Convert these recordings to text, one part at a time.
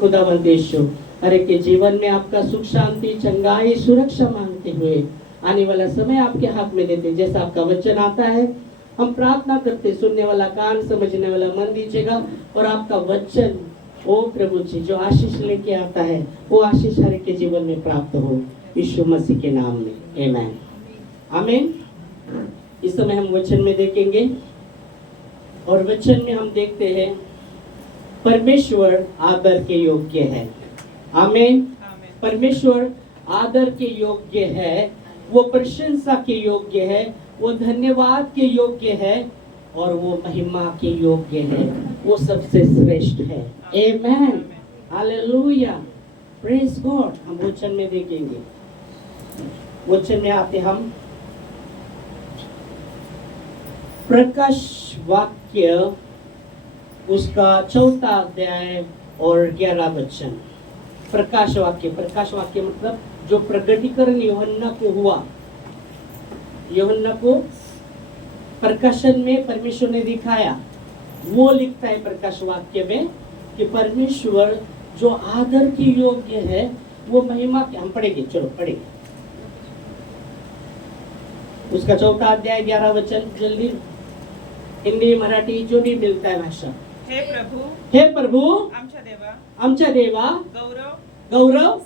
खुदावंद यीशु, हर एक के जीवन में आपका सुख शांति चंगाई सुरक्षा मांगते हुए आने वाला समय आपके हाथ में देते, जैसा आपका वचन आता है हम प्रार्थना करते, सुनने वाला कान समझने वाला मन दीजिएगा और आपका वचन ओ प्रभु जी जो आशीष लेके आता है वो आशीष हर एक के जीवन में प्राप्त हो, यीशु मसीह के नाम में आमीन आमीन। इस समय हम वचन में देखेंगे और वचन में हम देखते हैं परमेश्वर आदर के योग्य है। आमीन। परमेश्वर आदर के योग्य है, वो प्रशंसा के योग्य है, वो धन्यवाद के योग्य है और वो महिमा के योग्य है, वो सबसे श्रेष्ठ है। आमीन हालेलुया प्रेज गॉड। हम वचन में देखेंगे, वचन में आते हम प्रकाश वाक्य उसका 4 अध्याय और 11 वचन। प्रकाश वाक्य मतलब जो प्रकटीकरण यूहन्ना को हुआ, यूहन्ना को प्रकाशन में परमेश्वर ने दिखाया, वो लिखता है प्रकाश वाक्य में कि परमेश्वर जो आदर की योग्य है वो महिमा के, हम पढ़ेंगे, चलो पढ़ेंगे उसका 4 अध्याय 11 वचन जल्दी, हिंदी मराठी जो भी मिलता है भाषा। हे प्रभू आमच्या देवा गौरव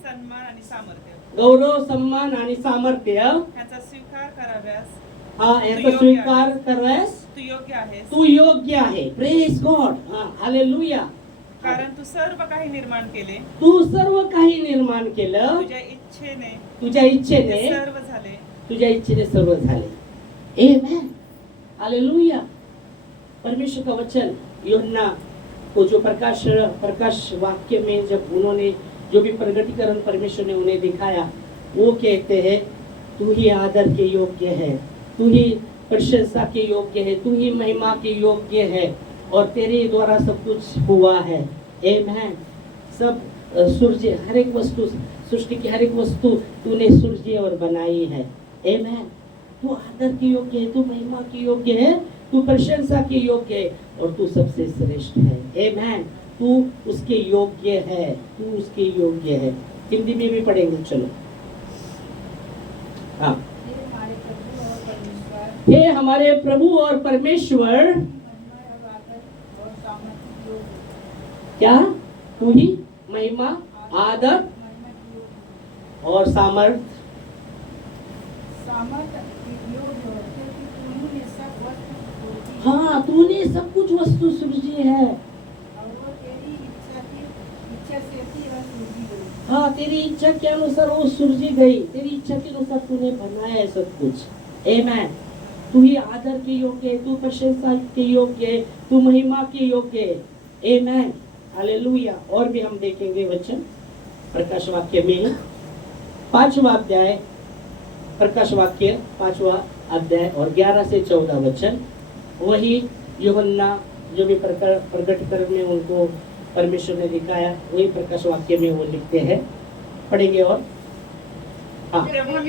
सन्मान आणि सामर्थ्य याचा स्वीकार कराव्यास याचा स्वीकार कराव्यास तू योग्य आहे। Praise God hallelujah. कारण तू सर्व काही निर्माण केले, तुझ्या इच्छेने सर्व झाले। Amen hallelujah. परमेश्वर का वचन यूहन्ना को जो प्रकाश वाक्य में जब उन्होंने जो भी प्रगटीकरण परमेश्वर ने उन्हें दिखाया, वो कहते हैं तू ही आदर के योग्य है, तू ही प्रशंसा के योग्य है, तू ही महिमा के योग्य है और तेरे द्वारा सब कुछ हुआ है। आमेन। सब सूर्य हर एक वस्तु, सृष्टि की हर एक वस्तु तूने सृजी और बनाई है। आमेन। तू आदर के योग्य है, तू महिमा के योग्य है, तू प्रशंसा के योग्य है और तू सबसे श्रेष्ठ है। आमेन। तू उसके योग्य है, तू उसके योग्य है। हिंदी में भी पढ़ेंगे, चलो। हाँ। हे हमारे प्रभु और परमेश्वर, क्या तू ही महिमा आदर और सामर्थ हाँ तूने सब कुछ वस्तु सृजी है। हाँ तेरी इच्छा के अनुसार वो सृजी गई, तेरी इच्छा के अनुसार तूने बनाया है सब कुछ। आमेन। तू ही आदर के योग्य है, तू प्रशंसा के योग्य है, तू महिमा के योग्य है। Amen hallelujah. और भी हम देखेंगे वचन प्रकाश वाक्य में 5वां अध्याय, प्रकाश वाक्य 5वां अध्याय और 11 से 14 वचन। वही यूहन्ना जो भी प्रकटीकरण में उनको परमेश्वर ने दिखाया, वही प्रकाश वाक्य में वो लिखते हैं, पढ़ेंगे। और तेव्हा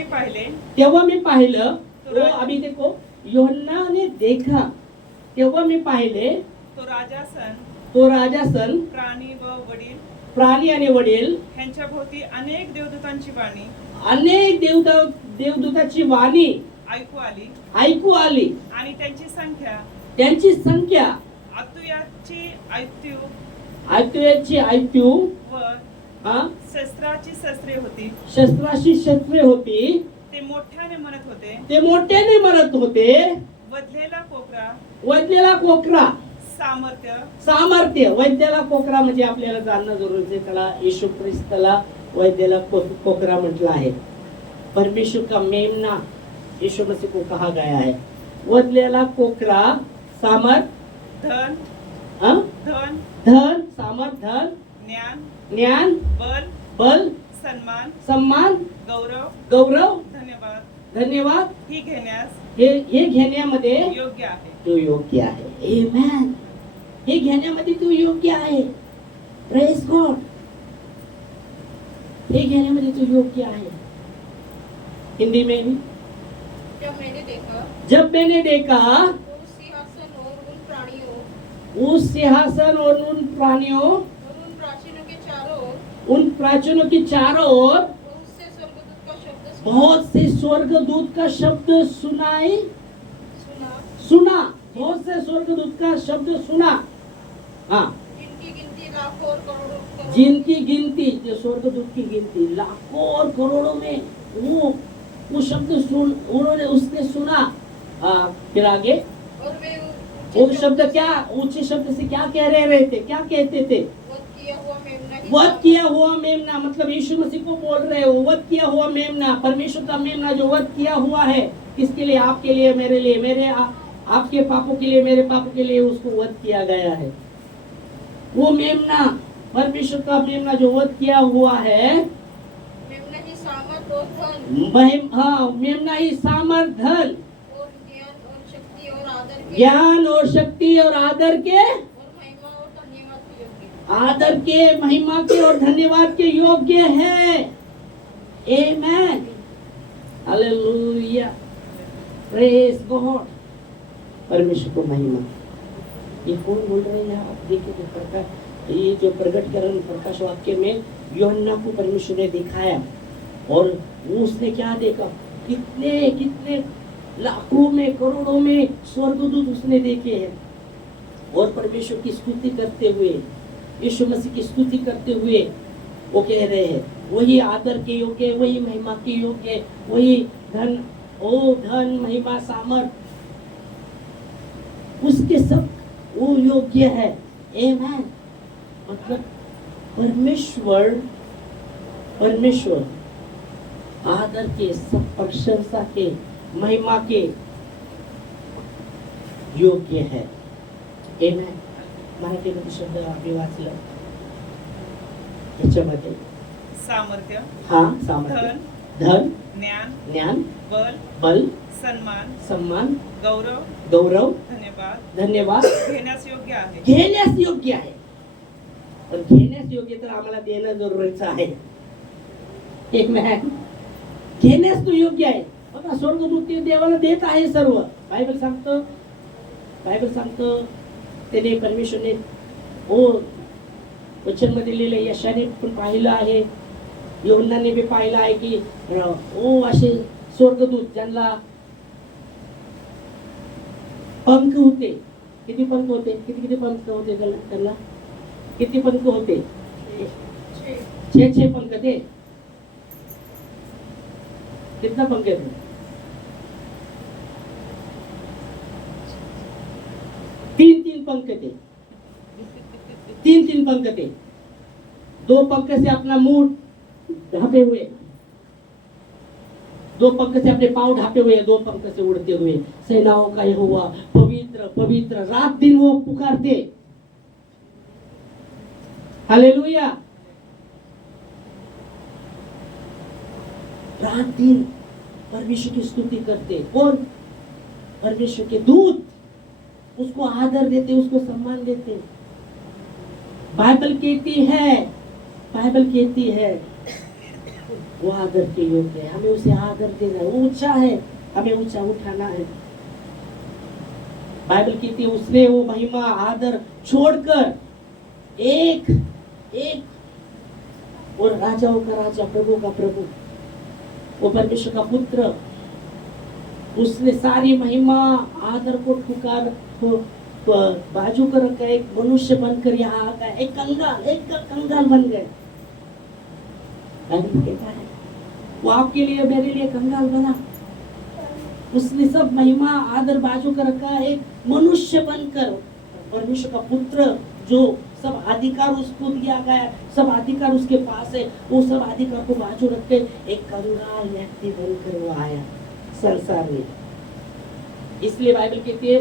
मी पाहिलं तो अभी देखो यूहन्ना ने देखा, तेव्हा मी पाहिले तो राजासन प्राणी आणि वडील यांच्या भोवती अनेक देवदूताची वाणी ऐकू आली आणि त्यांची संख्या ऐत्यू व शस्त्राची शस्त्रे होती। ते मोठ्याने म्हणत होते वैद्याला कोकरा सामर्थ्य। वैद्याला कोकरा म्हणजे आपल्याला जाणणं जरुरीचं आहे, त्याला यीशु ख्रिस्ताला वैद्याला कोकरा म्हटलं आहे। परमेश्वर का मेमना यीशु मसीह को कहा गया है। वैद्याला कोकरा सामर्थ धन सामर्थ धन ज्ञान बल सम्मान गौरव धन्यवाद हे घेण्यामध्ये तू योग्य आहे। आमेन। हे घेण्यामध्ये तू योग्य आहे। Praise God. हे घेण्यामध्ये तू योग्य आहे। हिंदी में भी जब मैंने देखा उस सिंहासन और उन प्राणियों उन प्राचीनों की चारों ओर बहुत से स्वर्गदूत का शब्द सुनाई सुना। बहुत से स्वर्गदूत का शब्द सुना। हाँ, जिनकी गिनती, जो स्वर्गदूत की गिनती लाखों और करोड़ों में, वो शब्द सुन उन्होंने उसने सुना। फिर आगे वो शब्द क्या, ऊंचे शब्द से क्या कह रहे थे, क्या कहते थे? वध किया हुआ मेमना, मतलब यीशु मसीह को बोल रहे हो, वध किया हुआ मेमना, परमेश्वर का मेमना जो वध किया हुआ है, किसके लिए? आपके लिए, मेरे लिए, आपके पापों के लिए, मेरे पापों के लिए उसको वध किया गया है। वो मेमना, परमेश्वर का मेमना जो वध किया हुआ है, मेमना ही सामर्थ और धन, ज्ञान और शक्ति और आदर के महिमा के और धन्यवाद के योग्य है। आमेन, हालेलुया, प्रेज गॉड। परमेश्वर को महिमा। ये कौन बोल रहे हैं? आप देखिए, ये जो प्रकटीकरण प्रकाश वाक्य में यूहन्ना को परमेश्वर ने दिखाया, और वो उसने क्या देखा? कितने कितने लाखों में, करोड़ों में स्वर्गदूत उसने देखे हैं, और परमेश्वर की स्तुति करते हुए, यीशु मसीह की स्तुति करते हुए वो कह रहे हैं, वही आदर के योग्य, वही महिमा के योग्य, वही धन महिमा सामर्थ उसके सब वो योग्य है। आमेन। मतलब परमेश्वर आदर के, सब प्रशंसा के, महिमा के योग्य है। आमेन। मराठीमध्ये शब्द आम्ही वाचलं याच्यामध्ये सामर्थ्य, सामर्थ्य, धन, ज्ञान, बल, सम्मान, गौरव, धन्यवाद घेण्यास योग्य आहे। पण घेण्यास योग्य तर आम्हाला देणं जरुरीचं आहे। आमेन। घेण्यास तो योग्य आहे। बघा, स्वर्गदूत देवाला देत आहे सर्व। बायबल सांगतो त्याने, परमेश्वरने वचन मध्ये लिहिलं, यशाने पण पाहिलं आहे, यूहन्नाने भी पाहिलं आहे की असे स्वर्गदूत ज्यांना पंख होते। किती पंख होते? किती पंख होते त्यांना? किती पंख होते? 6 पंख थे। कितना पंख थे? 3 पंख थे। 3 पंख थे। 2 पंख से अपना मुंह ढापे हुए, 2 पंख से अपने पांव ढापे हुए, 2 पंख से उड़ते हुए, सेनाओं का यहोवा पवित्र पवित्र, रात दिन वो पुकारते। हालेलुया। रात दिन परमेश्वर की स्तुति करते। कौन? परमेश्वर के दूत उसको आदर देते, उसको सम्मान देते। बाइबल कहती है वो आदर के योग्य है। हमें उसे आदर देना है। वो ऊंचा है, हमें ऊंचा उठाना है। बाइबल कहती है उसने वो महिमा आदर छोड़कर एक और राजाओं का राजा, प्रभु का प्रभु, वो परमेश्वर का पुत्र, उसने सारी महिमा आदर को ठुकार बाजू कर रखा, एक मनुष्य बनकर यहाँ आ गया, एक कंगाल बन गए। कहता है वो आपके लिए, मेरे लिए कंगाल बना। उसने सब महिमा आदर बाजू कर रखा, एक मनुष्य बनकर, परमेश्वर का पुत्र, जो सब अधिकार उसको दिया गया, सब अधिकार उसके पास है, वो सब अधिकार को बाजू रख के एक कंगाल व्यक्ति बनकर वो आया संसार में। इसलिए बाइबल कहती है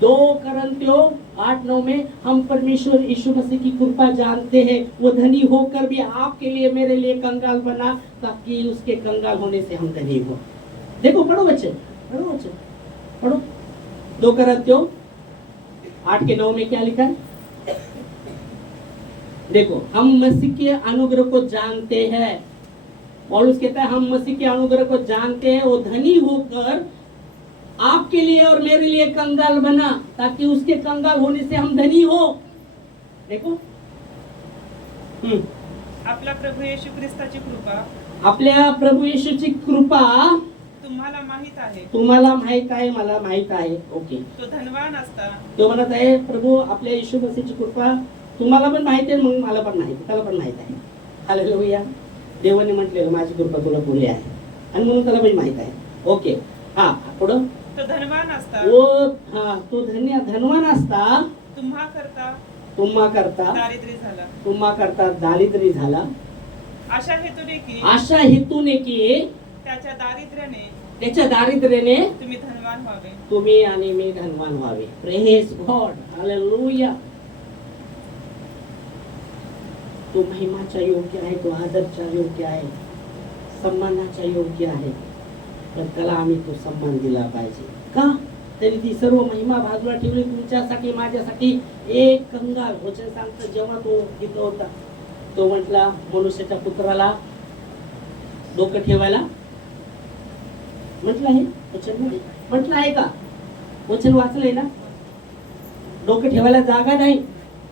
2 कुरिन्थियों 8-9 में, हम परमेश्वर यीशु मसीह की कृपा जानते हैं, वो धनी होकर भी आपके लिए, मेरे लिए कंगाल बना, ताकि उसके कंगाल होने से हम धनी हो। देखो, पढ़ो बच्चे, पढ़ो। 2 कुरिन्थियों 8-9 में क्या लिखा है? देखो, हम मसीह के अनुग्रह को जानते हैं। पौलुस कहता है हम मसीह के अनुग्रह को जानते हैं, वो धनी होकर आपके लिए और मेरे लिए कंगाल बना, ताकि उसके कंगाल होने से हम धनी हो। देखो, आपला प्रभू येशू ख्रिस्ताची कृपा आपल्या प्रभू येशूची कृपा तुम्हाला माहित आहे. तुम्हाला माहित आहे, मला माहित आहे. ओके, तो धनवान असता तो म्हणत आहे प्रभू आपल्या येशू मसीहची कृपा तुम्हाला पण माहिती आहे, मग मला पण माहिती, त्याला पण माहित आहे. हालेलुया. देवाने म्हटलेलं माझी कृपा तुला पुढे आहे आणि म्हणून त्याला पण माहित आहे. ओके, हा पुढं. तो धनवान असता तो धनवान असता तुम्हा करता तुम्हा करता दारिद्र्य झाला. अशा हेतूने की अशा हेतूने की त्याच्या दारिद्र्याने तुम्ही धनवान व्हावे. तुम्ही आणि मी धनवान व्हावे. Praise God. हालेलुया. तो महिमाच्या योग्य आहे, तो आदरच्या योग्य आहे, सन्मानाच्या योग्य आहे. पण त्याला आम्ही तो सन्मान दिला पाहिजे. का? तरी ती सर्व महिमा बाजूला ठेवली तुमच्यासाठी माझ्यासाठी एक कंगाल. वचन सांगतं जेव्हा तो तिथं होता तो म्हटला मनुष्याच्या पुत्राला डोकं ठेवायला म्हटलं आहे वचन मध्ये, म्हटलं आहे का? वचन वाचलंय ना? डोकं ठेवायला जागा नाही.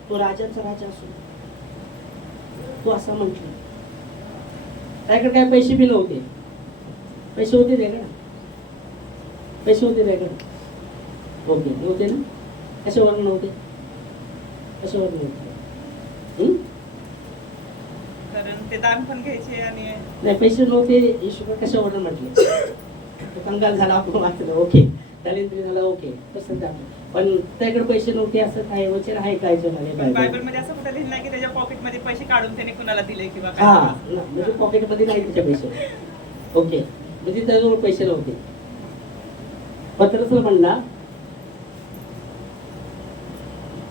तो राजाचा राजा असो, तो असं म्हटलं. त्याकडे काय पैसे बी नव्हते. पैसे होते त्याकडे? पैसे होते त्याकडे? ओके, नव्हते ना? कशावर नव्हते? कशावर नव्हते? कारण ते दान पण घ्यायचे आणि नाही, पैसे नव्हते. येशू कशावर म्हटले? कंगाल झाला आपण वाचलं. ओके, दारिद्र्य झाला. ओके, तसं जातं. पण त्याकडे पैसे नव्हते असं काय वचन आहे काय? बायबल मध्ये असं कुठं लिहिलं नाही की त्याच्या पॉकेट मध्ये पैसे काढून त्याने कुणाला दिले किंवा हा, काय. म्हणजे पॉकेट मध्ये नाही त्याच्या पैसे. ओके, म्हणजे त्याजवळ पैसे नव्हते. पत्रसला म्हणला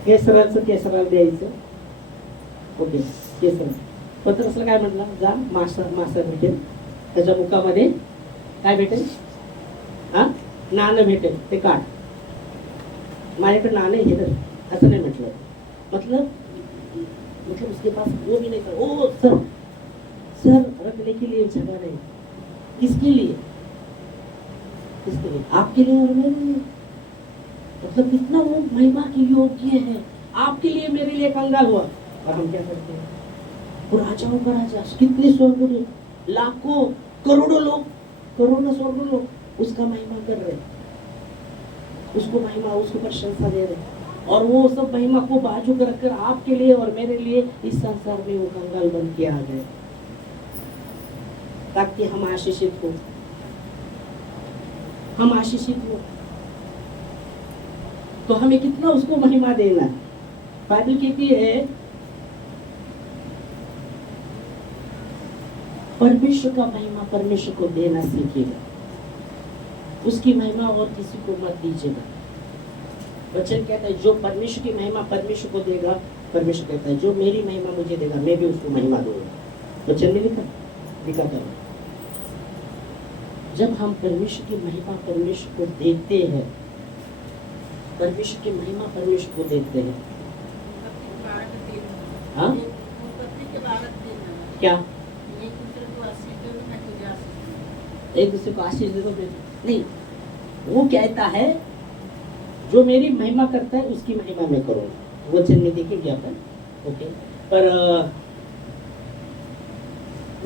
केसराला द्यायचं. ओके, केसर. पत्रसला काय म्हणला? जा मासा भेटेल, त्याच्या मुखामध्ये काय भेटेल? नाणं भेटेल, ते काढ. माझ्याकडे नाणं हे तर असं नाही म्हटलं. मतलब उसके पास वो भी नहीं था. ओ सर रखने के लिए जगह नहीं. किसके लिए? किसके लिए? आपके लिए और मेरे लिए. मतलब कितना वो महिमा की योग्य है. आपके लिए मेरे लिए कंगाल हुआ. और हम क्या करते हैं? वो राजाओं का राजा, कितने स्वर्गदूत, लाखों करोड़ों स्वर्गदूत उसका महिमा कर रहे, उसको महिमा, उसको प्रशंसा दे रहे. और वो सब महिमा को बाजू कर रखकर आपके लिए और मेरे लिए इस संसार में वो कंगाल बन के आ गए ताकि हम आशीषित हो. तो हमें कितना उसको महिमा देना. बाइबल कहती है परमेश्वर का महिमा परमेश्वर को देना सीखिएगा, उसकी महिमा और किसी को मत दीजिएगा. वचन कहता है जो परमेश्वर की महिमा परमेश्वर को देगा, परमेश्वर कहता है जो मेरी महिमा मुझे देगा मैं भी उसको महिमा दूंगा. वचन में लिखा था. जब हम परमेश्वर की महिमा परमेश्वर को देते हैं, परमेश्वर की महिमा परमेश्वर को देते हैं. हाँ, क्या एक दूसरे को आशीष दे दो? नहीं, वो कहता है जो मेरी महिमा करता है उसकी महिमा मैं करूँगा. वचन में देखेंगे अपन. ओके, पर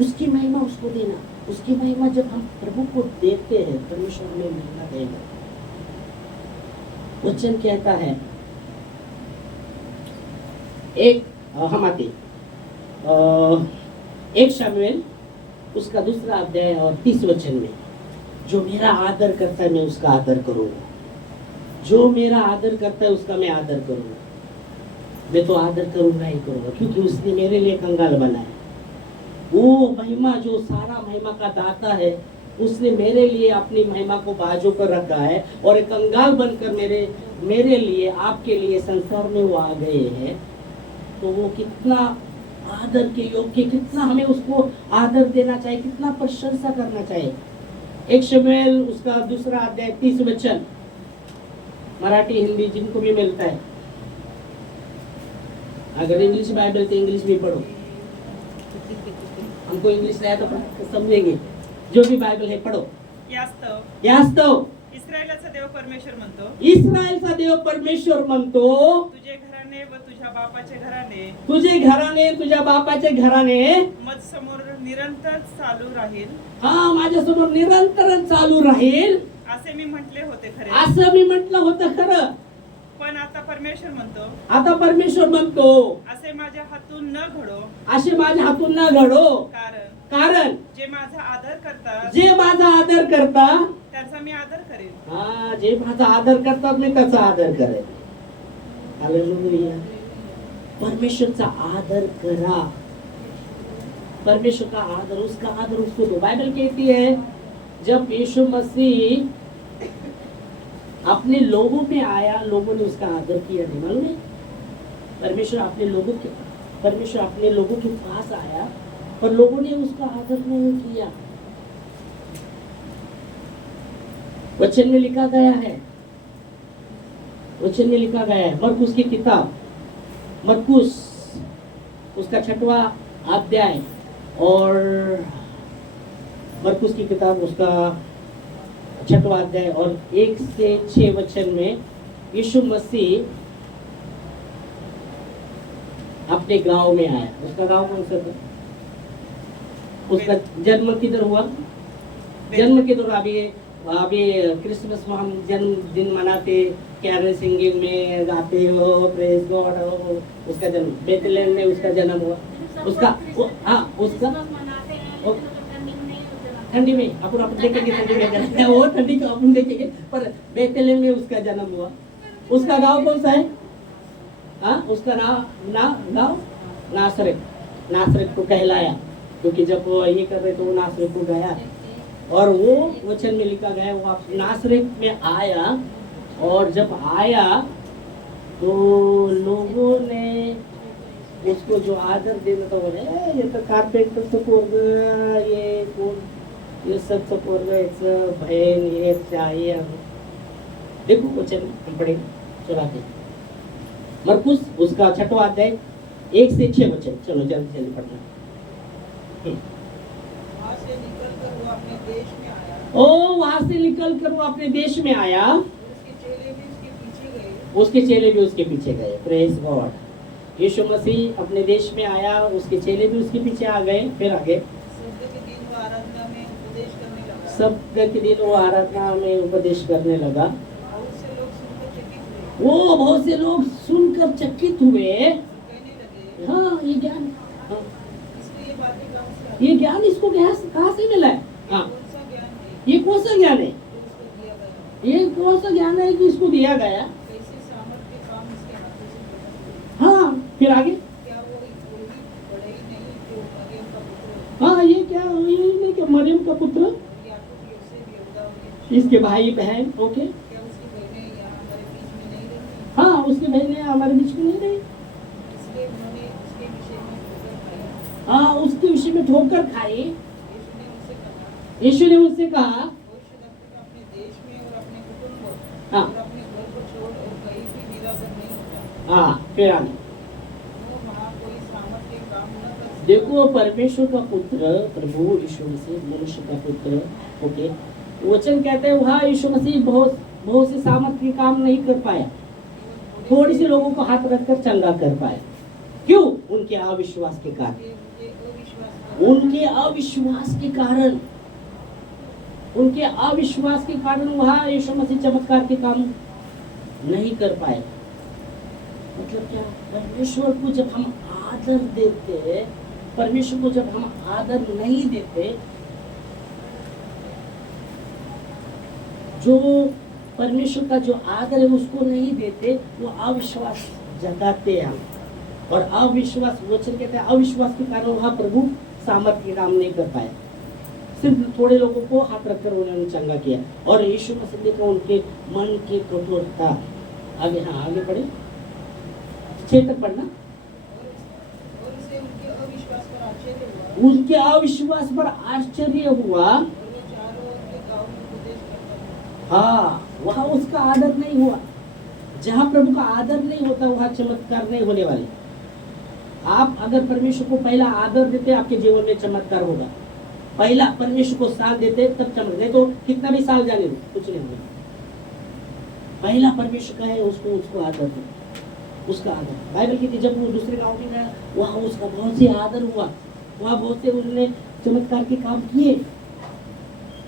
उसकी महिमा उसको देना. उसकी महिमा जब हम प्रभु को देते हैं परमेश्वर हमें महिमा देगा. वचन कहता है एक शमूएल उसका 2 अध्याय और 30 वचन में, जो मेरा आदर करता है मैं उसका आदर करूंगा. जो मेरा आदर करता है उसका मैं आदर करूंगा. मैं तो आदर करूंगा ही करूंगा क्योंकि उसने मेरे लिए कंगाल बनाया. वो महिमा जो सारा महिमा का दाता है उसने मेरे लिए अपनी महिमा को बाजू पर रखा है और एक कंगाल बनकर मेरे लिए आपके लिए संसार में वो आ गए हैं. तो वो कितना आदर के योग्य, कितना हमें उसको आदर देना चाहिए, कितना प्रशंसा करना चाहिए. 1 शमूएल उसका 2 अध्याय 30 वचन. मराठी हिंदी जिनको भी मिलता है, अगर इंग्लिश बाइबल तो इंग्लिश भी पढ़ो. हमको इंग्लिश नहीं आता तो समझेंगे. जो भी बाइबल है पढ़ो. यास्तव इस्रायलाचा देव परमेश्वर म्हणतो तुझे घराने व तुझ्या बापाचे घराने तुझे घराने तुझ्या बापाचे घराने मज समोर निरंतर चालू राहील हा माझ्यासमोर निरंतर चालू राहील असे मी म्हटले होते खरे. असं मी म्हटलं होतं खरं. पण आता परमेश्वर म्हणतो आता परमेश्वर म्हणतो असे माझ्या हातून न घडो, असे माझ्या हातून न घडो, कारण जे माझा आदर करतात जे माझा आदर करता त्याचा मी आदर करेन. हा जे माझा आदर करतात मी त्याचा आदर करेन. हालेलुया. परमेश्वर का आदर करा, परमेश्वर का आदर, उसका आदर उसको दो. बाइबल कहती है जब यीशु मसीह अपने लोगों में आया, लोगों ने उसका आदर किया. नहीं मालूम है? परमेश्वर अपने लोगों के पास आया पर लोगों ने उसका आदर नहीं किया. वचन में लिखा गया है, वचन में लिखा गया है मरकुस की किताब, मरकुस उसका 6वां अध्याय और मरकुस की किताब उसका 6वां अध्याय और 1 से 6 वचन में यीशु मसीह अपने गांव में आया. उसका गांव कौन सा था? उसका जन्म किधर हुआ? जन्म किधर? अभी क्रिसमस में हम जन्मदिन मनाते, कैरल सिंगिंग में गाते हो, प्रेज गॉड हो. उसका जन्म बेथलेहम में उसका जन्म हुआ. उसका उसका ठंडी में अपन देखेंगे, ठंडी में वो ठंडी का अपन देखेंगे, पर बेथलेहम में उसका जन्म हुआ. उसका गांव कौन सा है? हाँ, उसका गांव नासरत को कहलाया, क्योंकि जब वो ये कर रहे तो वो नासरत को गया और वो वचन में लिखा गया वो आप नासरत में आया. और जब आया तो लोगों ने उसको जो आदर देना था, बोले ये तो कारपेंटर से पोरग, ये कौन, ये सब तो पोरग, एक बहन ये चाहिए. देखो वचन हम पढ़े चला के मरकुस उसका 6वां अध्याय 1 से 6 वचन. चलो जल्दी जल्दी पढ़ना. वहां से निकल कर वो अपने देश में आया. वहां से निकल कर वो अपने देश में आया. उसके चेले भी उसके पीछे गए. उसके चेले भी उसके पीछे गए. Praise God. यीशु मसीह अपने देश में आया, उसके चेले भी उसके पीछे आ गए. फिर आगे सब्त के दिन वो आराधना में उपदेश करने लगा. सब्त के दिन वो आराधना में उपदेश करने लगा. बहुत से लोग सुनकर चकित हुए. वो बहुत से लोग सुनकर चकित हुए. कहने लगे हाँ ये ज्ञान, हाँ, इसको ये बातें कहाँ से आई? ये ज्ञान इसको कहाँ से मिला है? हाँ, कौन सा ज्ञान है ये कौन सा ज्ञान है? जो उसको दिया गया? ये कौन सा ज्ञान है कि इसको दिया गया? कैसे सामर्थ के काम इसके हाथों से करते हैं? हाँ, फिर आगे क्या वो एक कोई बड़े ही नहीं जो मरियम का पुत्र हाँ ये क्या, ये नहीं कि मरियम का पुत्र, और याकूब यूसुफ यहूदा और इसके भाई बहन. ओके, क्या उसकी बहनें यहाँ हमारे बीच में नहीं रहती? हाँ उसके बहन हमारे बीच में नहीं रही. इसलिए उन्होंने उसके विषय में ठोकर खाया. हाँ उसके विषय में ठोकर खाई. यीशु ने उनसे कहा यीशु ने उससे कहा भविष्य वक्ता अपने देश में और अपने कुटुंब हाँ. और अपने घर को छोड़ और कहीं भी निरादर नहीं होता. हाँ फिर आगे वो वहाँ कोई सामर्थ के काम न कर सकता. देखो परमेश्वर का पुत्र प्रभु यीशु मसीह मनुष्य का पुत्र. ओके, वचन कहते हैं वहाँ यीशु मसीह बहुत से सामर्थ के काम नहीं कर पाया. थोड़ी से लोगों को हाथ रखकर चंगा कर पाया. क्यों? उनके अविश्वास के कारण. ये अविश्वास उनके अविश्वास के कारण, उनके अविश्वास के कारण वहाँ यीशु मसीह चमत्कार के काम नहीं कर पाए. मतलब क्या? परमेश्वर को जब हम आदर देते, परमेश्वर को जब हम आदर नहीं देते, जो परमेश्वर का जो आदर है उसको नहीं देते, वो अविश्वास जगाते हैं. और अविश्वास, वचन कहते हैं अविश्वास के कारण वहाँ प्रभु सामर्थ्य काम नहीं कर पाए. सिर्फ थोड़े लोगों को हाथ रखकर उन्होंने चंगा किया. और यीशु मसीह को उनके मन की कठोरता. आगे, हाँ आगे पढ़े 6 तक पढ़ना. और उसे उनके अविश्वास पर आश्चर्य हुआ. उनके अविश्वास पर आश्चर्य हुआ. और वो चारों ओर के गाँव में उपदेश करता था. हाँ वहाँ उसका आदर नहीं हुआ. जहाँ प्रभु का आदर नहीं होता वहाँ चमत्कार नहीं होने वाले. आप अगर परमेश्वर को पहला आदर देते, आपके जीवन में चमत्कार होगा. पहला परमेश्वर को साथ देते तब चमत्कार. नहीं तो कितना भी साल जाने दो, कुछ नहीं होगा. पहला परमेश्वर का है, उसको आदर दो. उसका आदर। बाइबल कहती है जब वो दूसरे गांव में गया वहाँ उसका बहुत से आदर हुआ, वहाँ बहुत से उसने चमत्कार के काम किए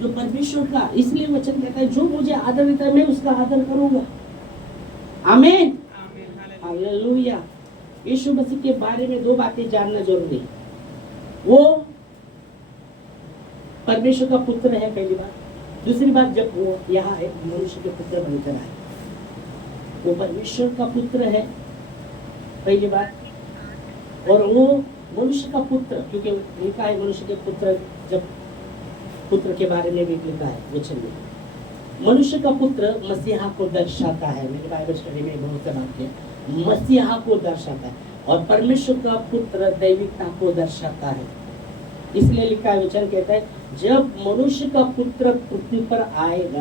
जो परमेश्वर का। इसलिए वचन कहता है जो मुझे आदर देता है मैं उसका आदर करूंगा। आमीन, आमीन, हालेलुया। यीशु मसीह के बारे में दो बातें जानना जरूरी है। वो परमेश्वर का पुत्र है पहली बात। दूसरी बात जब वो यहाँ है मनुष्य के पुत्र बनकर आए, वो परमेश्वर का पुत्र है पहली बात। और वो मनुष्य का पुत्र, क्योंकि लिखा है मनुष्य के पुत्र, जब पुत्र के बारे में भी लिखा है वचन में, मनुष्य का पुत्र मसीहा को दर्शाता है। मेरे बाइबल स्टडी में बहुत से बात किया, मसीहा को दर्शाता है। और परमेश्वर का पुत्र दैविकता को दर्शाता है। इसलिए लिखा है वचन कहता है जब मनुष्य का पुत्र पृथ्वी पर आएगा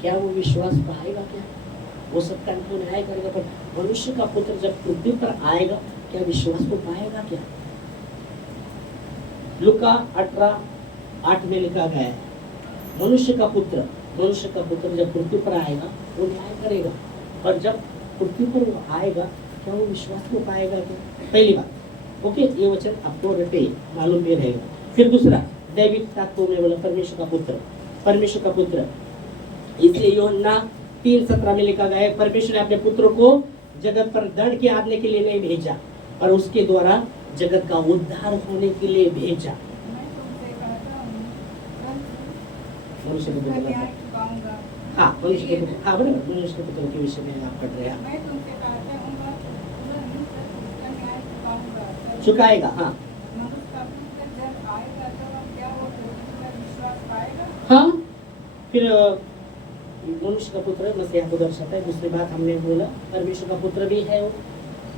क्या वो विश्वास पाएगा? क्या वो सब काम तो न्याय करेगा, पर मनुष्य का पुत्र जब पृथ्वी पर आएगा क्या विश्वास को पाएगा? क्या लुका 18:8 में लिखा गया है मनुष्य का पुत्र जब पृथ्वी पर आएगा वो न्याय करेगा, और जब पृथ्वी पर वो आएगा क्या वो विश्वास को पाएगा? क्या पहली बात। ओके, ये वचन आपको रटे मालूम भी रहेगा। फिर दूसरा दैविकता को मैं बोला परमेश्वर का पुत्र। इसलिए यूहन्ना 3:17 में लिखा गया है परमेश्वर ने अपने पुत्र को जगत पर दंड के आदने के लिए नहीं भेजा, पर उसके द्वारा जगत का उद्धार होने के लिए भेजा। मनुष्य के पुत्र, हाँ मनुष्य के पुत्र, हाँ बराबर, मनुष्य के पुत्र के विषय में आप पढ़ रहे हैं। चुकाएगा, हाँ हाँ। फिर मनुष्य का पुत्र मसीहा को दर्शाता है। दूसरी बात हमने बोला परमेश्वर का पुत्र भी है वो,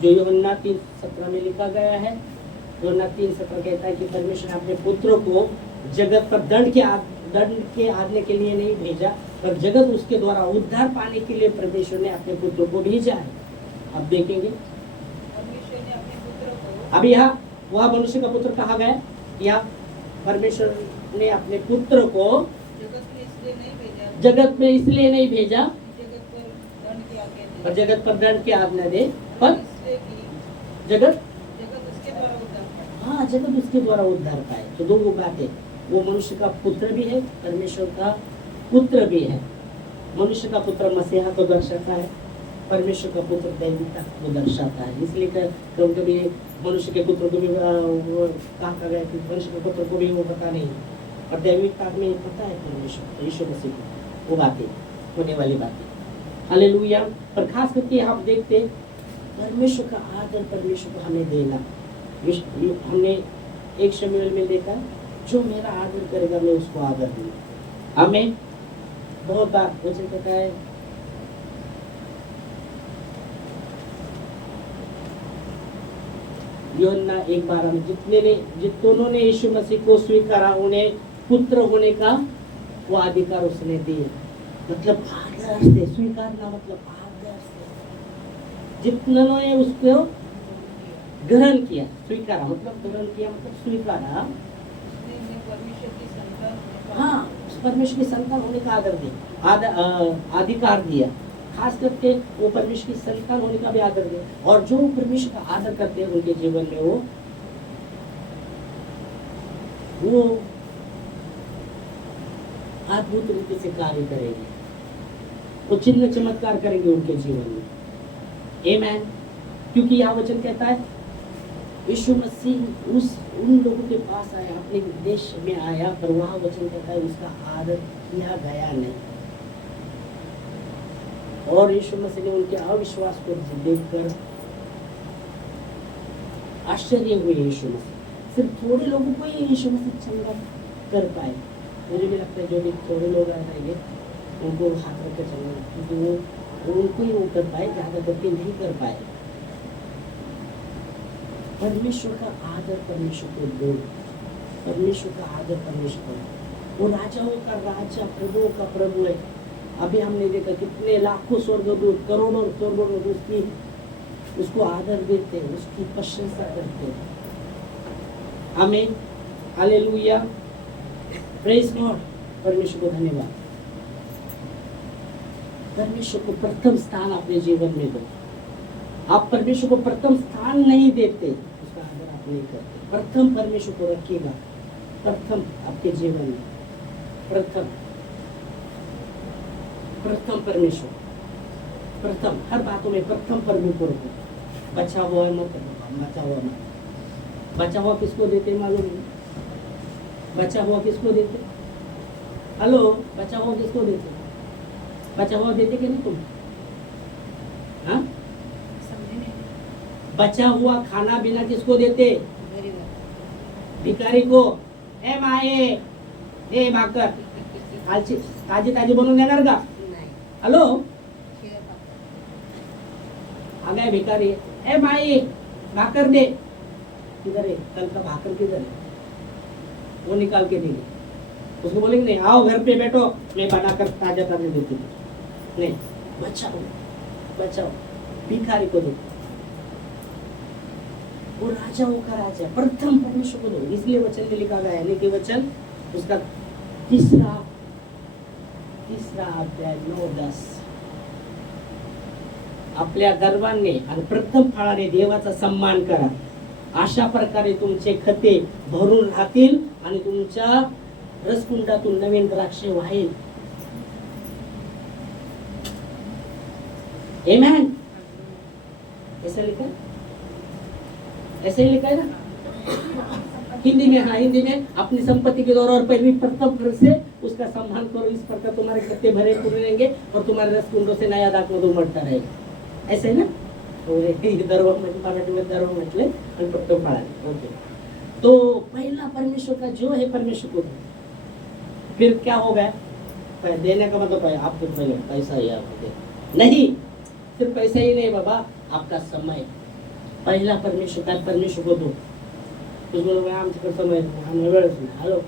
जो यूहन्ना 3:17 में लिखा गया है। यूहन्ना 3:17 कहता है कि परमेश्वर ने अपने पुत्र को जगत पर दंड के आदने के लिए नहीं भेजा, पर जगत उसके द्वारा उद्धार पाने के लिए परमेश्वर ने अपने पुत्र को भेजा है। अब देखेंगे अभी यहाँ वह मनुष्य का पुत्र कहा गया, या परमेश्वर ने अपने पुत्र को जगत में इसलिए नहीं भेजा और जगत पर दंड की आज्ञा दे, पर जगत उसके द्वारा उद्धार पाए। तो दो बातें, वो मनुष्य का पुत्र भी है, परमेश्वर का पुत्र भी है। मनुष्य का पुत्र मसीहा को दर्शाता है, परमेश्वर का पुत्र दैविकता को दर्शाता है। इसलिए कभी कभी मनुष्य के पुत्र को भी कहा गया कि मनुष्य के पुत्र को भी वो पता नहीं, और दैविकता में पता है परमेश्वर यीशु मसीह को वो बातें होने वाली बातें। हालेलुया। पर खास करके आप देखते परमेश्वर का आदर परमेश्वर को हमें देना। हमने 1 शमूएल में देखा जो मेरा आदर करेगा मैं उसको आदर दूंगा। हमें बहुत बार वचन कहता है यूहन्ना 1:12 में जितनों ने यीशु मसीह को स्वीकारा उन्हें पुत्र होने का वो अधिकार उसने दिया। मतलब आदर से स्वीकारना, मतलब आदर से जितनों ने उसको ग्रहण किया, स्वीकारा मतलब ग्रहण किया मतलब स्वीकारा, हाँ परमेश्वर की संतान होने का आदर दिया, अधिकार दिया। खास करके वो परमेश्वर की संतान होने का भी आदर दिया, और जो परमेश्वर का आदर करते हैं उनके जीवन में वो अद्भुत रीति से कार्य करेंगे, वो चिन्ह चमत्कार करेंगे उनके जीवन में। आमीन। क्योंकि यह वचन कहता है यीशु मसीह उन लोगों के पास आया, अपने देश में आया, पर वहाँ वचन कहता है उसका आदर किया गया नहीं। और यीशु मसीह ने उनके अविश्वास को देखकर आश्चर्य हुए। यीशु मसीह सिर्फ थोड़े लोगों को ही यीशु मसीह चंगा कर पाए। मुझे भी लगता है जो भी थोड़े लोग आ रहेंगे उनको हाथ रख कर चलना, क्योंकि वो उनको ही वो कर पाए, ज़्यादा करके नहीं कर पाए। परमेश्वर का आदर परमेश्वर को दो, परमेश्वर का आदर परमेश्वर को। वो राजाओं का राजा, प्रभुओं का प्रभु है। अभी हमने देखा कितने लाखों स्वर्गदूत, करोड़ों स्वर्गदूत उसको आदर देते हैं, उसकी प्रशंसा करते हैं। आमीन, हालेलुया, प्रेज गॉड। परमेश्वर को धन्यवाद। परमेश्वर को प्रथम स्थान अपने जीवन में दो। आप परमेश्वर को प्रथम स्थान नहीं देते, उसका आदर आप नहीं करते। प्रथम परमेश्वर को रखिएगा, प्रथम आपके जीवन में, प्रथम प्रथम परमेश्वर, प्रथम हर बातों में प्रथम परमेश्वर को। बचा हुआ मत, बचा हुआ मत। बचा हुआ किसको देते मालूम है? बचा हुआ किसको देते? हेलो, बचा हुआ किसको देते? बचा हुआ देते कि नहीं तुम? हाँ, समझे नहीं? बचा हुआ खाना बिना किसको देते? भिकारी को। ए माये, ए भाकर, ताजी ताजी बनवून देणार का? हेलो, आ गए भिखारी। ए माई, भाकर दे। किधर है? कल का भाकर किधर है? वो निकाल के देंगे। उसको बोलेंगे नहीं, आओ घर पे बैठो, मैं बनाकर ताजा ताजा देती हूँ। नहीं, बचाओ बचाओ, भिखारी को दो। वो राजाओं का राजा, प्रथम परमेश्वर को दो। इसलिए वचन में लिखा गया है, नहीं कि वचन उसका तीसरा अध्याय 9-10, आपल्या गर्वाने आणि प्रथम फळाने देवाचा सन्मान करा, अशा प्रकारे तुमचे खते भरून राहतील आणि तुमच्या रसकुंडातून नवीन द्राक्षे वाहेल। आमेन। ऐसा लिखा, ऐसे ही लिखा है ना हिंदी में? हाँ, हिंदी में, अपनी संपत्ति के द्वारा और पहली प्रथम फल से उसका सम्मान करो, इस प्रकार तुम्हारे खत्ते भरे पूरे रहेंगे और तुम्हारे रस कुंडों से नया दाखमधू उमटता रहेगा। ऐसे है ना? दर्व म्हणजे मराठीमध्ये दर्व म्हटले आणि प्रथम फळाने। ओके, तो पहला परमेश्वर का जो है परमेश्वर को दो। फिर क्या होगा? देने का मतलब है आपको पहले पैसा ही आपको दे नहीं, सिर्फ पैसा ही नहीं बाबा, आपका समय। पहला परमेश्वर का परमेश्वर को दो। कुछ बोलोगे आमच्याकडे समय हमें वेळच नाही। हेलो,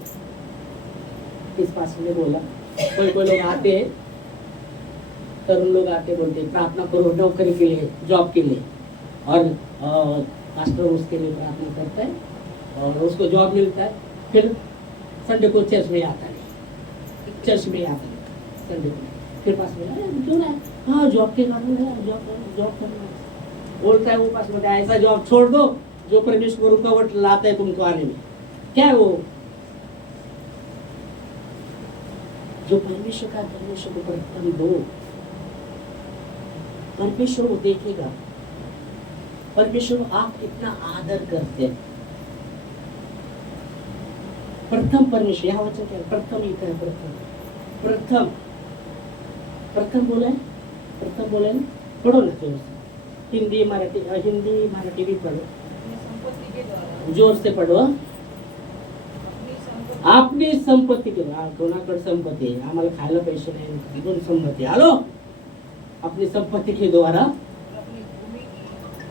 इस पास में बोला, कोई लोग आते हैं, तरुण लोग आते बोलते प्रार्थना करो नौकरी के लिए, जॉब के लिए, और पास्टर उसके लिए प्रार्थना करता है और उसको जॉब मिलता है। फिर संडे को चर्च में आता नहीं, चर्च में आता नहीं संडे को। फिर पास में क्यों ना, हाँ जॉब के कारण है, जॉब करना बोलता है। वो पास में ऐसा जॉब छोड़ दो जो परमेश्वर रुकावट लाता है तुमको आने में। क्या है वो? जो परमेश्वर का, परमेश्वर को प्रथम दो, परमेश्वर को देखेगा। परमेश्वर को आप इतना आदर करते हैं। प्रथम परमेश्वर, यहाँ वचन क्या है? प्रथम ही है, प्रथम प्रथम बोला है, प्रथम बोला है ना? पढ़ो ना जोर से, हिंदी मराठी भी पढ़ो, जोर से पढ़ो। आपली संपत्ती के, कोणाकडे संपत्ती आहे? आम्हाला खायला पैसे नाही, कोण संपत्ती? हॅलो, अपनी संपत्ति के द्वारा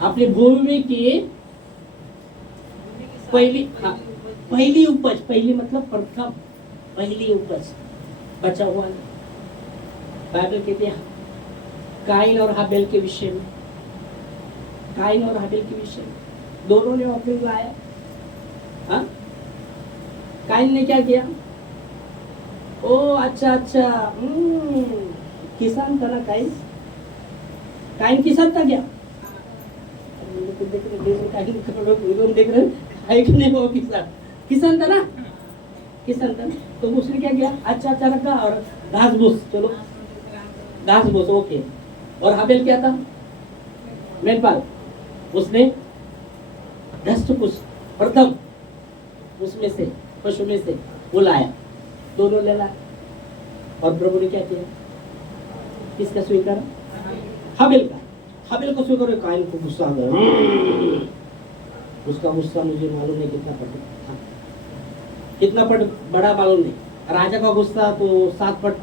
अपनी भूमि की पहली, हाँ, पहली उपज, पहली मतलब प्रथम, पहली उपज बचा हुआ। बाइबल कहते हैं काइन और हाबेल के विषय में, काइन और हाबेल के विषय में दोनों ने ऑफरिंग लाया। हाँ, काइन ने क्या किया? ओ अच्छा, किसान था ना काइन? काइन किसान था क्या? देख रहे है कि नहीं? वो किसान था ना, किसान था। तो उसने क्या किया? अच्छा रखा और घास भूस, चलो घास भूस, ओके। और हाबेल क्या था? मेंढपाल। उसने धष्ट पुष्ट प्रथम उसमें से, पशु में से वो लाया, दोनों ले लाया। और प्रभु ने क्या किया? किसका स्वीकार? हाबेल का। हाबेल को स्वीकार। काइन को गुस्सा आ गया। उसका गुस्सा मुझे मालूम नहीं कितना पट बड़ा मालूम नहीं। राजा का गुस्सा तो 7 पट,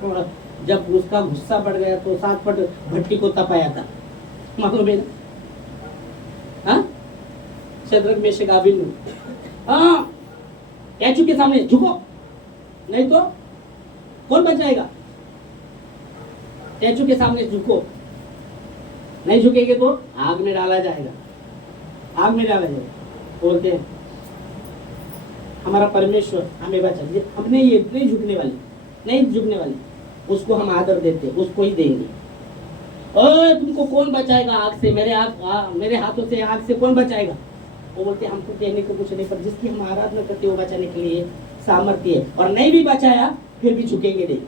जब उसका गुस्सा बढ़ गया तो 7 पट भट्टी को तपाया था, मालूम है ना? हाँ, शद्रक मेशक अबेदनगो, हाँ, स्टैचू के सामने झुको, नहीं तो कौन बचाएगा? स्टैचू के सामने झुको, नहीं झुकेंगे तो आग में डाला जाएगा, आग में डाला जाएगा। बोलते हैं हमारा परमेश्वर हमें बचा, हमने ये नहीं झुकने वाले, नहीं झुकने वाले, उसको हम आदर देते, उसको ही देंगे। ओए तुमको कौन बचाएगा आग से, मेरे हाथों से आग से कौन बचाएगा? वो बोलते हमको कहने को कुछ नहीं, पर जिसकी हम आराधना करते हो बचाने के लिए सामर्थ्य है, और नहीं भी बचाया फिर भी झुकेंगे नहीं।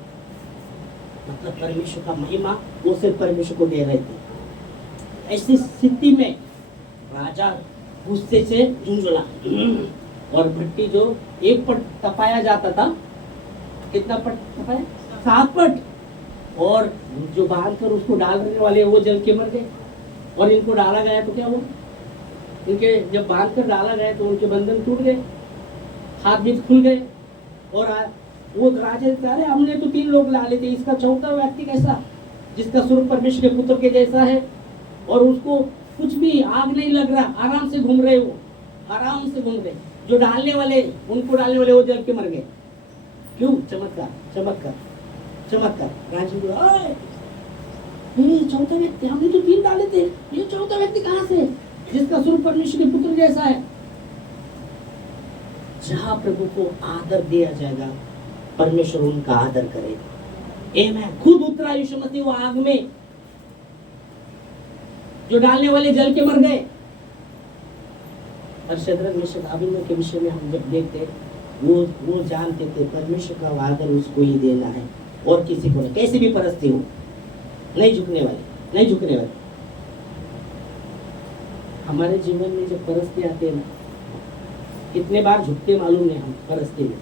मतलब परमेश्वर का महिमा वो सिर्फ परमेश्वर को दे रहे थे। ऐसी स्थिति में राजा गुस्से से झुंझुला, और भट्टी जो एक पट तपाया जाता था, कितना पट तपाया? 7 पट, और जो बांध कर उसको डालने वाले वो जल के मर गए। और इनको डाला गया तो क्या हुआ? इनके जब बांध कर डाला गया तो उनके बंधन टूट गए, हाथ भी खुल गए। और वो राजा कह रहे हमने तो 3 लोग डाले थे, इसका चौथा व्यक्ति कैसा, जिसका स्वरूप परमेश्वर के पुत्र के जैसा है, और उसको कुछ भी आग नहीं लग रहा, आराम से घूम रहे, वो आराम से घूम रहे। जो डालने वाले, उनको डालने वाले वो जल के मर गए। क्यों? चमत्कार, चमत्कार, चमत्कार। राजा बोला ये चौथा व्यक्ति, हमने तो 3 डाले थे, ये चौथा व्यक्ति कहाँ से, जिसका स्वरूप परमेश्वर के पुत्र जैसा है। जहाँ प्रभु को आदर दिया जाएगा, परमेश्वर उनका आदर करेगा। आमीन। खुद उतरा यीशु मसीह वो आग में, जो डालने वाले जल के मर गए। और शद्रक मेशक अबेदनगो के विषय में हम जब देखते, वो जानते थे परमेश्वर का आदर उसको ही देना है, और किसी को नहीं। कैसी भी परिस्थिति हो, नहीं झुकने वाले, नहीं झुकने वाले। हमारे जीवन में जब परिस्थिति आते हैं ना, कितने बार झुकते मालूम नहीं हम परिस्थिति में,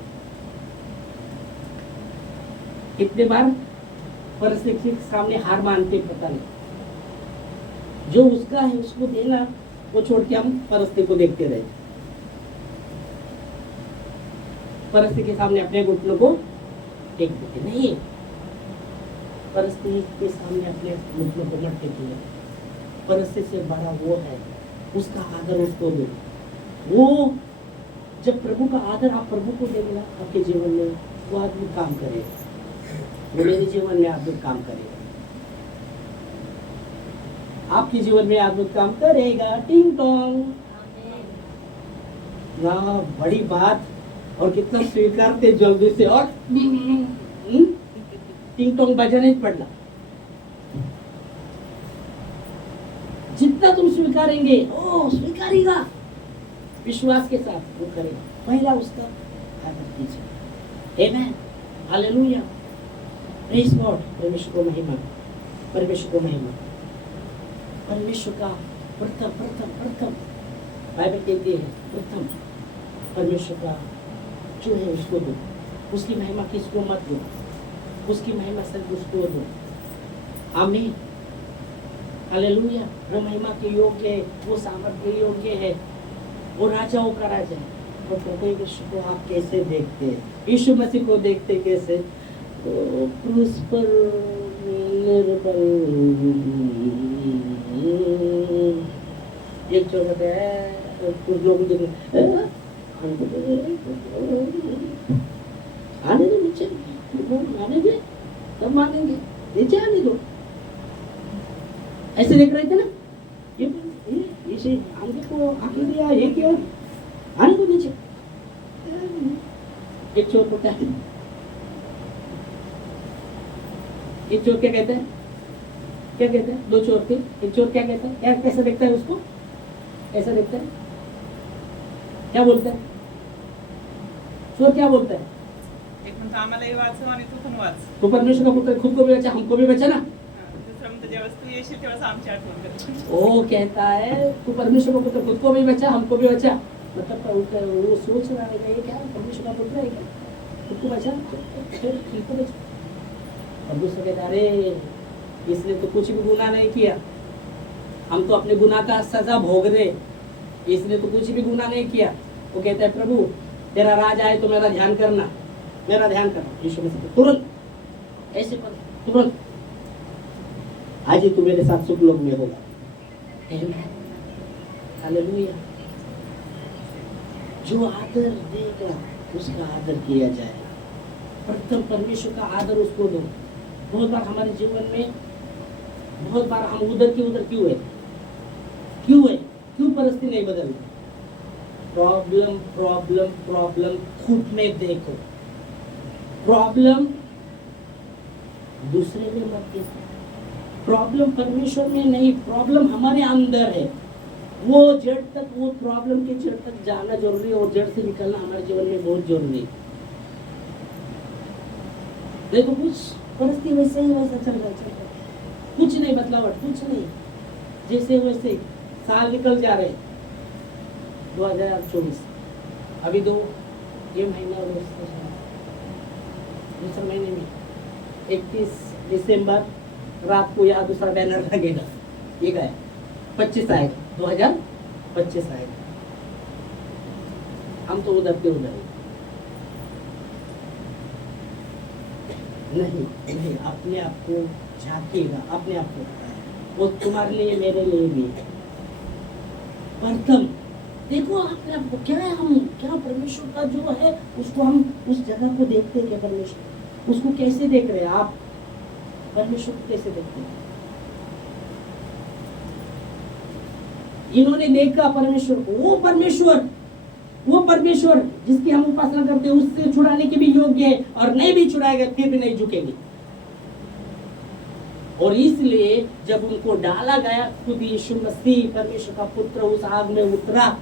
कितने बार परिस्थिति के सामने हार मानते पता नहीं। जो उसका है उसको देना, वो छोड़ के हम परिस्थिति को देखते रहे। परिस्थिति के सामने अपने घुटनों को टेक देते नहीं, परिस्थिति के सामने अपने घुटनों को मत टेकिए। परिस्थिति से बड़ा वो है, उसका आदर उसको दो। वो जब प्रभु का आदर आप प्रभु को देंगे ना आपके जीवन में, वो आदमी काम करेगा, वो मेरे जीवन में आदमी काम करेगा, आपके जीवन में आदमी काम करेगा। टिंग टोंग ना, बड़ी बात, और कितना स्वीकारते जल्दी से, और टिंग टोंग बजाने पड़ना। जितना तुम स्वीकारेंगे, ओ स्वीकारेगा, विश्वास के साथ वो करेगा। पहला उसका आदर कीजिए। आमीन, हालेलुया, प्रेज गॉड। परमेश्वर को महिमा, परमेश्वर को महिमा। परमेश्वर का प्रथम प्रथम प्रथम बाइबल कहती है, प्रथम परमेश्वर का जो है उसको दो, उसकी महिमा किसको मत दो, उसकी महिमा सिर्फ उसको दो। आमीन, हालेलुया। वो महिमा के योग्य है, वो सामर्थ्य के योग्य है, वो राजाओं का राजा है। और प्रभु यीशु को आप कैसे देखते हैं? यीशु मसीह को देखते कैसे? तो क्रूस पर निर्बल, एक जो है कुछ लोग आने दो नीचे, आने दे, तब मानेंगे, नीचे आने दो। ऐसे देख रहे थे ना, ये आगे को आगे दिया, ये क्या, आने दो नीचे। एक चोर को क्या, एक चोर क्या कहते हैं, क्या कहते हैं? 2 चोर थे, एक चोर क्या कहता है, क्या कैसा देखता है उसको, ऐसा देखता है, क्या बोलता है चोर, क्या बोलता है? एक म्हणतो आम्हालाही वाचव आणि तू पण वाच। तो परमेश्वर का पुत्र खुद को भी बचा, हमको भी बचा ना। दुसरं म्हणतो जेव्हा तू येशील तेव्हा आमची आठवण कर। वो कहता है तू परमेश्वर का पुत्र खुद को भी बचा, हमको भी बचा। मतलब वो सोच रहा है ये क्या परमेश्वर का पुत्र है क्या, खुद को बचा, खुद को बचा। और दूसरा कहता अरे इसने तो कुछ भी गुनाह नहीं किया, हम तो अपने गुनाह का सजा भोग रहे, इसने तो कुछ भी गुनाह नहीं किया। वो कहता है प्रभु तेरा राज आए तो मेरा ध्यान करना, मेरा ध्यान करना। यीशु मसीह तुरंत ऐसे पर तुरंत, आज ही तू मेरे साथ सुख लोक में होगा। आमीन, हालेलुया। जो आदर देगा उसका आदर किया जाएगा। प्रथम परमेश्वर का आदर उसको दो। बहुत बार हमारे जीवन में, बहुत बार हम उधर की उधर क्यों है, क्यों है, क्यों परिस्थिति नहीं बदल रही? प्रॉब्लम प्रॉब्लम प्रॉब्लम खुद में देखो, प्रॉब्लम दूसरे में मत देखो। प्रॉब्लम परमेश्वर में नहीं, प्रॉब्लम हमारे अंदर है। वो जड़ तक, वो प्रॉब्लम के जड़ तक जाना जरूरी है और जड़ से निकलना हमारे जीवन में बहुत जरूरी है। देखो कुछ परिस्थिति वैसे ही वैसा चल रहा है, कुछ नहीं बदलावट, कुछ नहीं, जैसे वैसे साल निकल जा रहे 2024। अभी ये महीना और दूसरे महीने में 31 दिसंबर रात को यहाँ दूसरा बैनर लगेगा, ये गया 25 आएगा, 2025 आएगा। हम तो उधर के उधर नहीं, अपने आप को झांकिएगा, अपने आप को वो तुम्हारे लिए मेरे लिए भी प्रथम देखो अपने आप को। क्या है हम, क्या परमेश्वर का जो है उसको हम उस जगह को देखते हैं क्या? परमेश्वर उसको कैसे देख रहे हैं आप? परमेश्वर को कैसे देखते हैं? इन्होंने देखा परमेश्वर को, वो परमेश्वर जिसकी हम उपासना करते हैं उससे छुड़ाने के भी योग्य है, और नहीं भी छुड़ाएगा फिर भी नहीं झुकेंगे। और इसलिए जब उनको डाला गया, खुद यीशु मसीह परमेश्वर का पुत्र उस आग में उतरा,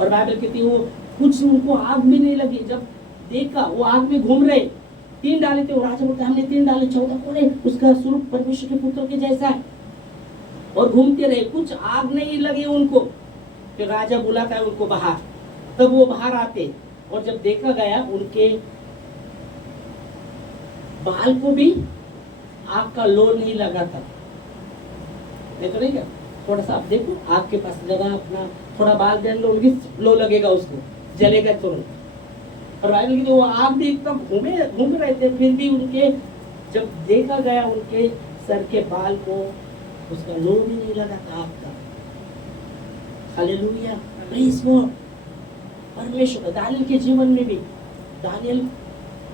और बाइबल कहती है वो कुछ उनको आग भी नहीं लगी। जब देखा वो आग में घूम रहे, 3 डाले थे, वो राजा बोलता हमने 3 डाले, 14 कौन है? उसका स्वरूप परमेश्वर के पुत्र के जैसा है, और घूमते रहे, कुछ आग नहीं लगे उनको। फिर राजा बुलाता है उनको बाहर, तब वो बाहर आते, और जब देखा गया उनके बाल को भी आग का लो नहीं लगा था। नहीं तो नहीं क्या, थोड़ा सा आप देखो आग के पास जगह अपना थोड़ा बाल जल लो, लो लगेगा, उसको जलेगा तुरंत। और बाइबल की वो आग भी एकदम घूम रहे थे, फिर भी उनके जब देखा गया उनके सर के बाल को उसका लो भी नहीं लगा था आग का। Hallelujah, praise God. परमेश्वर दानियल के जीवन में भी, दानियल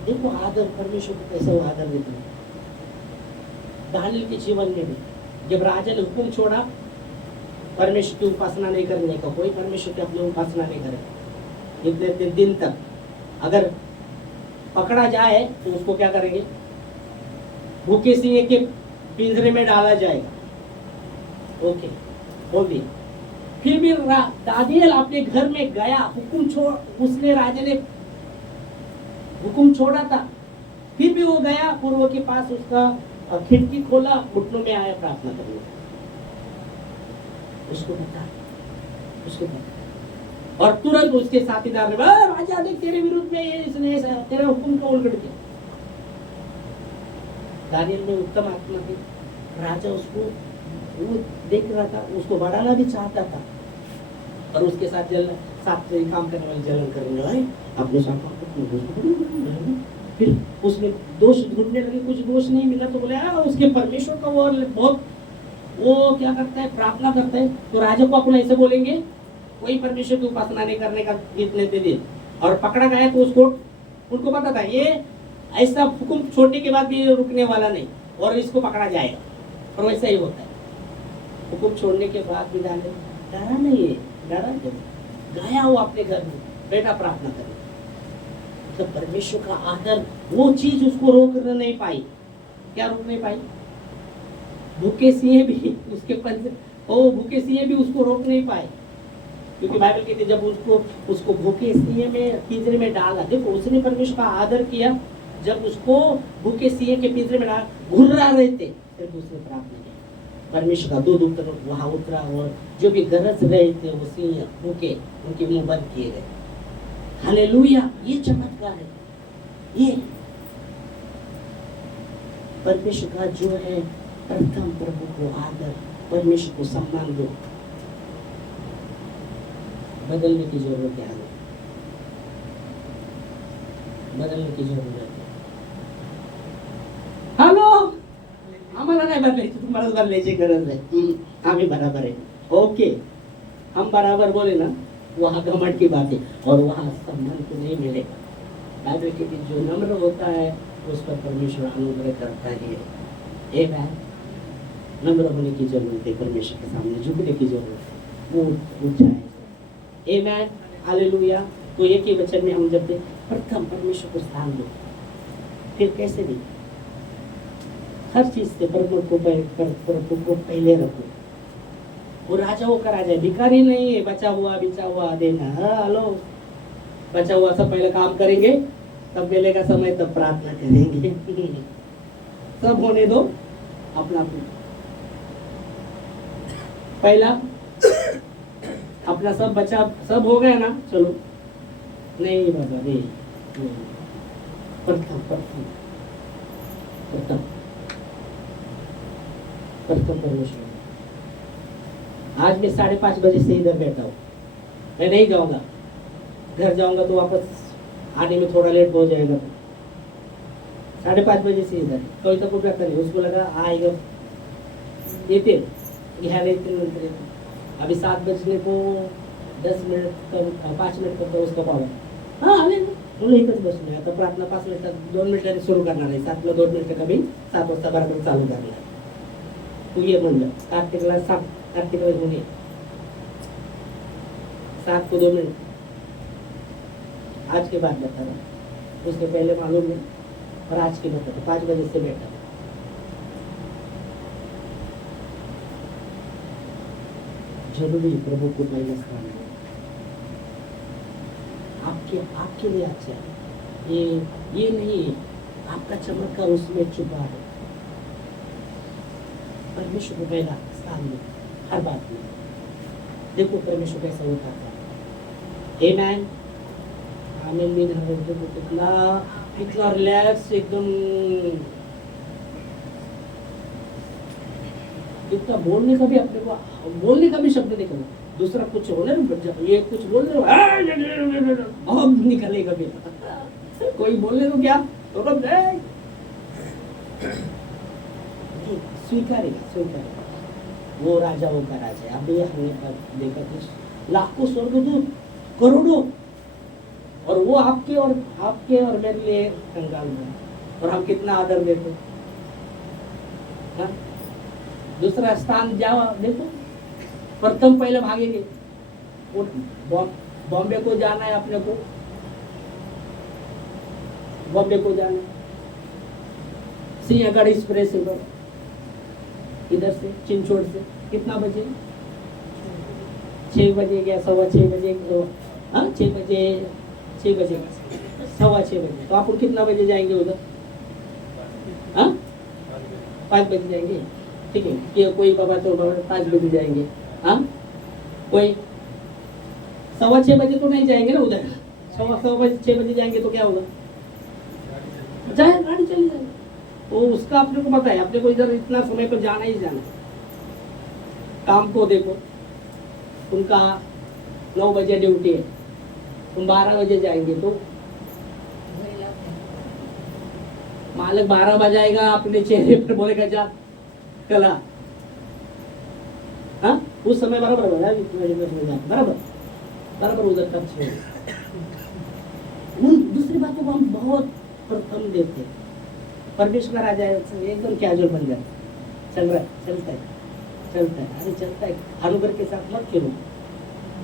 देखो आदर, परमेश्वर को कैसे वो आदर देते हैं। दानियल के जीवन में भी जब राजा ने हुक्म छोड़ा परमेश्वर की उपासना नहीं करने का, कोई परमेश्वर की अपनी उपासना नहीं करे इतने दिन तक, अगर पकड़ा जाए तो उसको क्या करेंगे? भूखे सिंह के पिंजरे में डाला जाएगा। ओके, बोल दिया। फिर भी दानियल अपने घर में गया, हुक्म छोड़, उसने राजा ने हुक्म छोड़ा था, फिर भी वो गया पूर्व के पास, उसका खिड़की खोला, घुटनों में आया प्रार्थना करने। उसको बता, और तुरंत उसके साथीदार ने राजा देख तेरे विरुद्ध में ये इसने ऐसा तेरा हुक्म को उलट दिया। दानियल में उत्तम आत्मा थी, राजा उसको वो देख रहा था, उसको बढ़ाना भी चाहता था, और उसके साथ साथ काम करने वाले जलन करने लगे अपने साथ। फिर उसने दोष ढूंढने लगे, कुछ दोष नहीं मिला तो बोले उसके परमेश्वर का वो बहुत वो क्या करता है, प्रार्थना करता है। तो राजा को अपना ऐसे बोलेंगे कोई परमेश्वर की उपासना नहीं करने का इतने दिन, और पकड़ा गया तो उसको उनको पता था ये ऐसा हुक्म छोड़ने के बाद भी रुकने वाला नहीं, और इसको पकड़ा जाएगा। और वैसा ही होता है, हुक्म छोड़ने के बाद भी डरा नहीं है, डरा गया वो अपने घर में बेटा प्रार्थना करे। तो परमेश्वर का आदर, वो चीज उसको रोक नहीं पाई। क्या रोक नहीं पाई? भूखे सिंह भी उसके भूखे सिंह भी उसको रोक नहीं पाए, क्योंकि बाइबल कहती है जब उसको भूखे सिंह में पिंजरे में डाला, देखो उसने परमेश्वर का आदर किया। जब उसको भूखे सिंह के पिंजरे में डाला, घुर्रा रहे थे, फिर उसने प्रार्थना की, परमेश्वर का दूध वहां उतरा, और जो भी गरज रहे थे वो सिंह भूखे, उनके मुंह बंद किए गए। हालेलुया, ये चमत्कार है। ये परमेश्वर का जो है प्रथम प्रभु को आदर, परमेश्वर को सम्मान दो। बदलने की जरूरत है, बदलने की जरूरत है। हॅलो, आम्हाला नाही बदलायची, तुम्हाला बदलायची गरज आहे। आम्ही बराबर है, ओके, हम बराबर बोले ना, वहाँ घमंड की बात है, और वहाँ सम्मान तो नहीं मिलेगा। बाइबल कहती है जो नम्र होता है उस पर परमेश्वर अनुग्रह करता ही है। आमेन। नम्र होने की जरूरत है, परमेश्वर के सामने झुकने की जरूरत है, वो ऊंचाई। आमेन, हालेलुया। तो एक ही वचन में हम जब प्रथम परमेश्वर को स्थान दो, फिर कैसे भी हर चीज से प्रभु को पहले रखो। वो राजाओं का राजा है, भिखारी नहीं है। बचा हुआ देना। हेलो, बचा हुआ सब पहले काम करेंगे, तब मिलेगा समय, तब प्रार्थना करेंगे। सब होने दो अपना पहला अपना सब बचा, सब हो गया ना, चलो नहीं बाबा नहीं, प्रथम प्रथम प्रथम प्रथम परमेश्वर। आज मैं 5:30 बजे से इधर बैठा हूँ, मैं नहीं जाऊंगा, घर जाऊंगा तो वापस आने में थोड़ा लेट हो जाएगा। 5:30 बजे से इधर कोई तो कुछ करता नहीं, उसको लगा आएगा येते घ्यायला येते नंतर येते। अभी 7 बजने को 10 मिनट कम 5 मिनट करता उसका पावर। हाँ आले ना, मुलं इथंच बसले, आता प्रार्थना 5 मिनिटात 2 मिनिटांनी सुरू करणार आहे, 7ला 2 मिनिटं कमी, 7 वाजता बरोबर चालू करणार। तू ये म्हणलं कार्तिकला घेऊन ये, 7 को 2 मिनट आज के बाद बता रहा, उसके पहले मालूम नहीं, और आज की बता 5 बजे से बैठा। जरूरी प्रभु को पहले स्थान है। आपके लिए अच्छा है, ये नहीं है, आपका चमत्कार उसमें छुपा है। परमेश्वर को पहला स्थान में हर बात में। देखो परमेश्वर कैसा होता है। आमेन आमेन। में कितना रिलैक्स, एकदम इतना बोलने का भी अपने को, बोलने का भी शब्द नहीं करना, दूसरा कुछ हो ना, ये कुछ बोल रहे हो अब निकलेगा भी। कोई बोलने को क्या तो स्वीकारेगा। वो राजाओं का राजा है। अभी हमने देखा कि लाखों स्वर्गदूत, करोड़ों, और वो आपके और मेरे लिए कंगाल में, और हम कितना आदर देते। हाँ? दूसरा स्थान जाओ, देखो प्रथम पहले भागेंगे। बॉम्बे को जाना है अपने को, बॉम्बे को जाना, सिंहगढ़ एक्सप्रेस इधर से चिंचोड़ से कितना बजे, 6 बजे गया, 6:15 बजे, हाँ 6 बजे 6:15 बजे, तो आप कितना बजे जाएंगे उधर? हाँ 5 बजे जाएंगे, ठीक है। कि कोई बाबा तो 5 बजे जाएंगे, हाँ कोई 6:15 बजे तो नहीं जाएंगे ना उधर, 6 बजे जाएंगे तो क्या होगा? जाए गाड़ी चली जाएगी। तो उसका अपने को पता है, अपने को इधर इतना समय पर जाना ही जाना। काम को देखो, उनका 9 बजे ड्यूटी है, तुम 12 बजे जाएंगे तो मालिक 12 बजाएगा, अपने चेहरे पर बोलेगा जा कला। हाँ उस समय बराबर बराबर उधर खर्च हो। दूसरी बातों को हम बहुत कम देते हैं। परमेश्वर का राजा एकदम कैजुअल बन जाता, चलता है, अरे चलता है। अनुग्रह के साथ मत खेलो,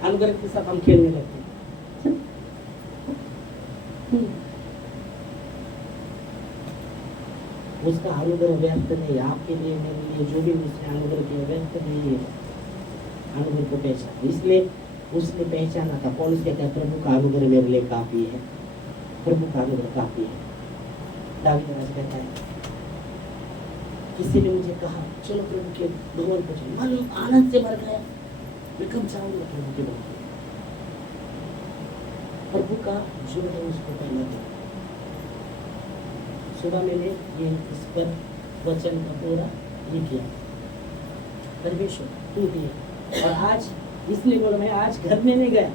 अनुग्रह के साथ हम खेलने लगते हैं। उसका अनुग्रह व्यर्थ नहीं, आपके लिए मेरे लिए जो भी उसने अनुग्रह किया व्यर्थ नहीं है। अनुग्रह को पहचान, इसलिए उसने पहचाना था। पौलुस कहता है प्रभु का अनुग्रह मेरे लिए काफी है, प्रभु का अनुग्रह काफी है। दावीद राजा कहता है किसी ने मुझे कहा चलो प्रभु के भवन को चलो, मन आनंद से भर गया, मैं कब जाऊंगा प्रभु के भवन। प्रभु का जो है उसको पहला दे। सुबह मैंने ये इस पर वचन का पूरा ये किया, परमेश्वर तू दिए। और आज इसलिए बोला, मैं आज घर में नहीं गया,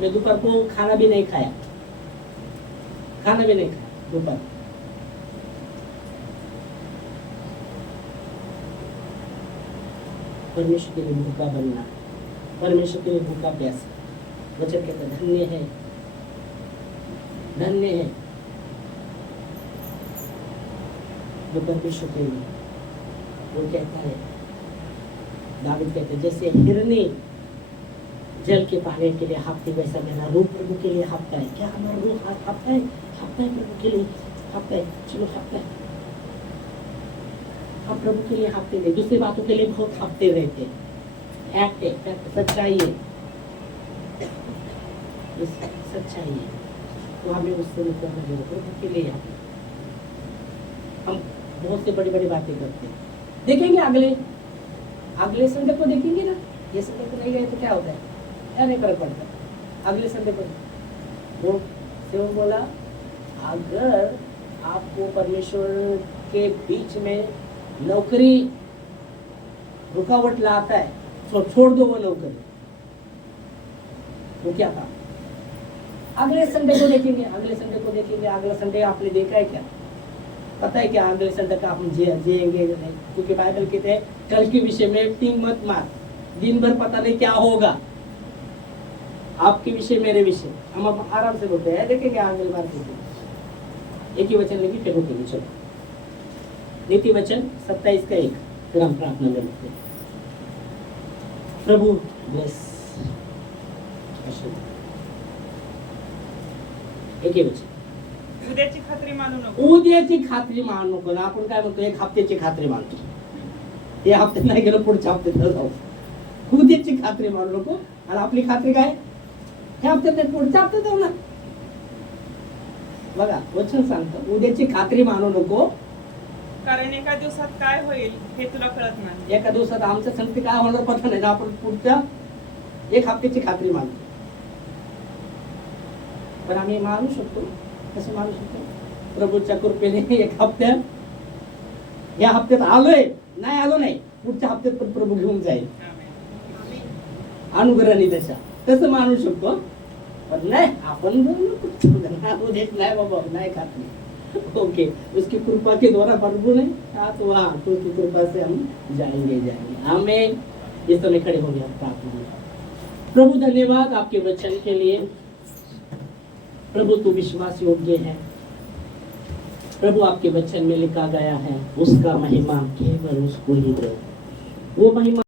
मैं दोपहर को खाना भी नहीं खाया दोपहर। परमेश्वर के लिए भूखा बनना, परमेश्वर के लिए भूखा प्यासा। वचन कहता है धन्य है जो परमेश्वर के लिए। वो कहता है, दावीद कहता है जैसे हिरनी जल के पाने के लिए हाँफती, वैसा मेरा रूह प्रभु के लिए हाँफता है। क्या हमारा रूह हाँफता है प्रभु के लिए, हाँफता है। चलो हाँफता है, आप प्रभु के लिए हाँफते नहीं, दूसरी बातों के लिए बहुत हाँफते रहते। फैक्ट सच्चाई है, सच्चाई है। तो हमें उससे मतलब नहीं, प्रभु के लिए हम बहुत से बड़ी बड़ी बातें करते हैं। देखेंगे अगले संडे को देखेंगे ना, ये संडे को नहीं गए तो क्या होता है, क्या नहीं फर्क पड़ता। अगले संडे को वो सेवक बोला, अगर आपको परमेश्वर के बीच में नौकरी रुकावट लाता है तो छोड़ दो वो नौकरी। वो क्या था, अगले संडे को देखेंगे, अगला संडे आपने देखा है क्या, पता है क्या अगले संडे का हम जिएंगे नहीं, क्योंकि बाइबल कहते हैं कल के विषय में टिंग मत मार, दिन भर पता नहीं क्या होगा, आपके विषय मेरे विषय। हम अब आराम से बोलते हैं, देखेंगे अगली बार कैसे। एक ही वचन लेंगे फिर रुकेंगे। चलो नीति वचन 27:1, फिर हम प्रार्थना में रुकते हैं। प्रभु ब्लेस। एक ही वचन, उद्याची खात्री मानू नको। उद्याची खात्री मानू नको ना, आपण काय म्हणतो एक हप्त्याची खात्री मानतो, हे हप्त्यात नाही गेलो पुढच्या हप्त्यात जाऊ। उद्याची खात्री मानू नको, आणि आपली खात्री काय, ह्या हप्त्यात नाही पुढच्या हप्त्यात जाऊ ना। बघा वचन सांगतं उद्याची खात्री मानू नको, कारण एका दिवसात काय होईल हे तुला कळत नाही। एका दिवसात आमच्या संगती काय होणार पता नाही ना, आपण पुढच्या एक हप्त्याची खात्री मानतो। पण आम्ही मानू शकतो, कसं मानू शकतो, प्रभूच्या कृपेने एक हप्त्यात, या हप्त्यात आलोय नाही आलो नाही, पुढच्या हप्त्यात पण प्रभू घेऊन जाईल अनुग्रहाने त्याच्या, तसं मानू शकतो। पण नाही आपण उद्याच नाही बाबा, नाही खात्री। ओके, उसकी कृपा के द्वारा प्रभु ने हाथ वहाँ तो उसकी कृपा से हम जाएंगे। आमीन। इस समय खड़े हो गया प्रार्थना में। प्रभु धन्यवाद आपके वचन के लिए। प्रभु तू विश्वास योग्य है। प्रभु आपके वचन में लिखा गया है उसका महिमा केवल उसको ही दो, वो महिमा